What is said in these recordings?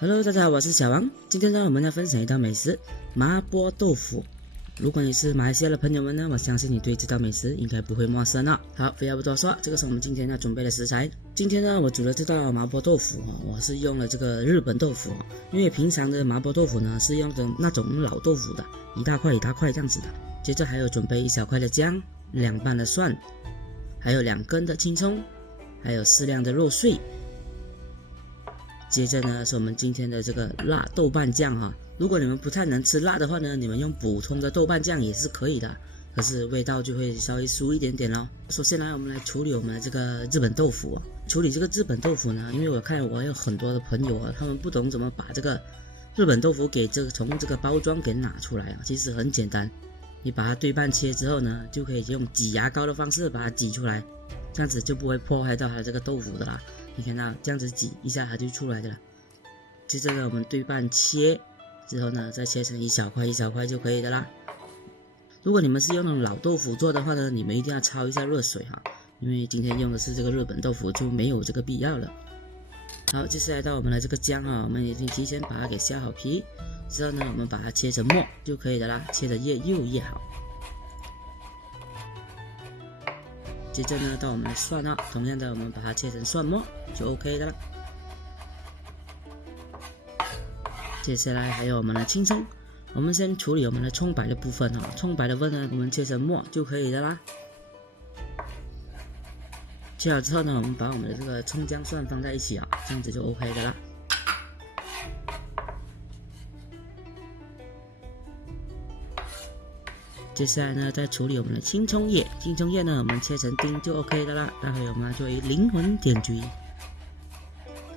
Hello， 大家好，我是小王。今天呢，我们要分享一道美食——麻婆豆腐。如果你是马来西亚的朋友们呢，我相信你对这道美食应该不会陌生了。好，废话不多说，这个是我们今天要准备的食材。今天呢，我煮了这道麻婆豆腐我是用了这个日本豆腐因为平常的麻婆豆腐呢是用的那种老豆腐的，一大块一大块这样子的。接着还有准备1小块的姜，2瓣的蒜，还有2根的青葱，还有适量的肉碎。接着呢，是我们今天的这个辣豆瓣酱如果你们不太能吃辣的话呢，你们用普通的豆瓣酱也是可以的，可是味道就会稍微输一点点咯。首先呢，我们来处理我们的这个日本豆腐处理这个日本豆腐呢，因为我看我有很多的朋友他们不懂怎么把这个日本豆腐给从这个包装给拿出来其实很简单，你把它对半切之后呢，就可以用挤牙膏的方式把它挤出来，这样子就不会破坏到它这个豆腐的啦。你看到这样子挤一下它就出来的了。接着呢，我们对半切之后呢，再切成1小块1小块就可以的啦。如果你们是用那种老豆腐做的话呢，你们一定要焯一下热水因为今天用的是这个日本豆腐，就没有这个必要了。好，接下来到我们的这个姜我们已经提前把它给削好皮，之后呢，我们把它切成末就可以的啦，切得越幼越好。接着呢，到我们的蒜同样的我们把它切成蒜末就 OK 的了。接下来还有我们的青葱，我们先处理我们的葱白的部分葱白的部分呢，我们切成末就可以的啦。切好之后呢，我们把我们的这个葱姜蒜放在一起这样子就 OK 的啦。接下来呢，再处理我们的青葱叶，青葱叶呢，我们切成丁就 OK 的啦。待会我们要作为灵魂点缀。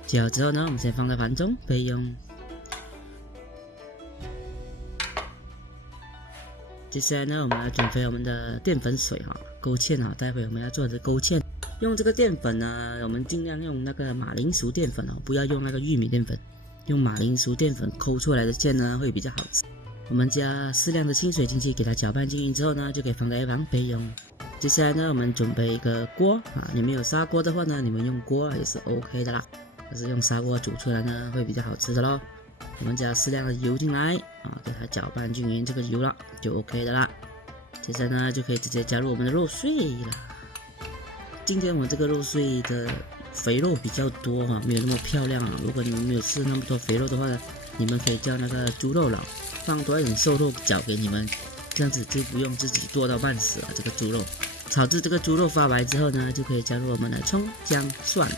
切好之后呢，我们先放在盘中备用。接下来呢，我们要准备我们的淀粉水勾芡待会我们要做的勾芡。用这个淀粉呢，我们尽量用那个马铃薯淀粉不要用那个玉米淀粉，用马铃薯淀粉抠出来的芡呢会比较好吃。我们加适量的清水进去，给它搅拌均匀之后呢，就可以放在一旁备用。接下来呢，我们准备一个锅你们有砂锅的话呢，你们用锅也是 OK 的啦。可是用砂锅煮出来呢，会比较好吃的咯。我们加适量的油进来给它搅拌均匀这个油了，就 OK 的啦。接着呢，就可以直接加入我们的肉碎了。今天我这个肉碎的肥肉比较多没有那么漂亮如果你们没有吃那么多肥肉的话呢，你们可以叫那个猪肉佬放多一点瘦肉角给你们，这样子就不用自己剁到半死这个猪肉。炒至这个猪肉发白之后呢，就可以加入我们的葱姜蒜。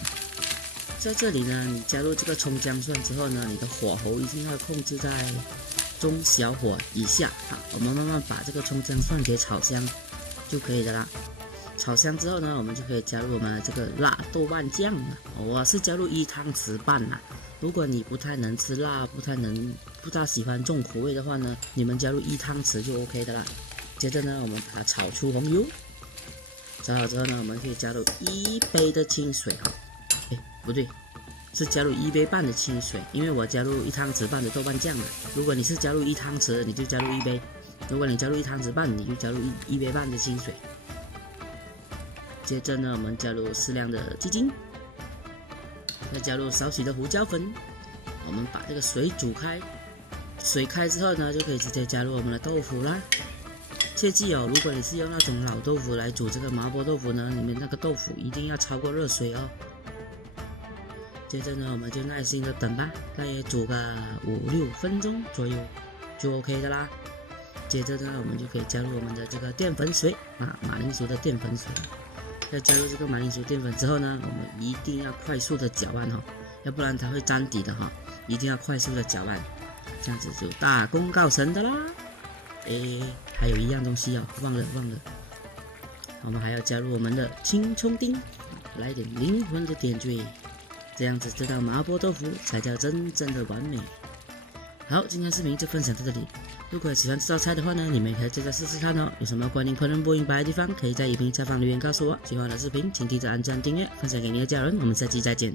在这里呢，你加入这个葱姜蒜之后呢，你的火候一定要控制在中小火以下我们慢慢把这个葱姜蒜给炒香就可以的啦。炒香之后呢，我们就可以加入我们的这个辣豆瓣酱我是加入1汤匙半如果你不太能吃辣，不大喜欢重口味的话呢，你们加入1汤匙就 OK 的啦。接着呢，我们把它炒出红油，炒好之后呢，我们可以加入1杯的清水不对，是加入1杯半的清水，因为我加入1汤匙半的豆瓣酱如果你是加入1汤匙，你就加入1杯；如果你加入1汤匙半，你就加入1杯半的清水。接着呢，我们加入适量的鸡精，再加入少许的胡椒粉，我们把这个水煮开。水开之后呢，就可以直接加入我们的豆腐啦。切记如果你是用那种老豆腐来煮这个麻婆豆腐呢，你们那个豆腐一定要焯过热水接着呢，我们就耐心的等吧，大约煮个5-6分钟左右就 OK 的啦。接着呢，我们就可以加入我们的这个淀粉水马铃薯的淀粉水。在加入这个马铃薯淀粉之后呢，我们一定要快速的搅拌要不然它会粘底的一定要快速的搅拌，这样子就大功告成的啦。还有一样东西忘了，我们还要加入我们的青葱丁，来点灵魂的点缀，这样子这道麻婆豆腐才叫真正的完美。好，今天视频就分享到这里。如果喜欢这道菜的话呢，你们也可以在家试试看有什么关于烹饪不明白的地方，可以在影片下方留言告诉我。喜欢我的视频，请记得按赞、订阅、分享给你的家人。我们下期再见。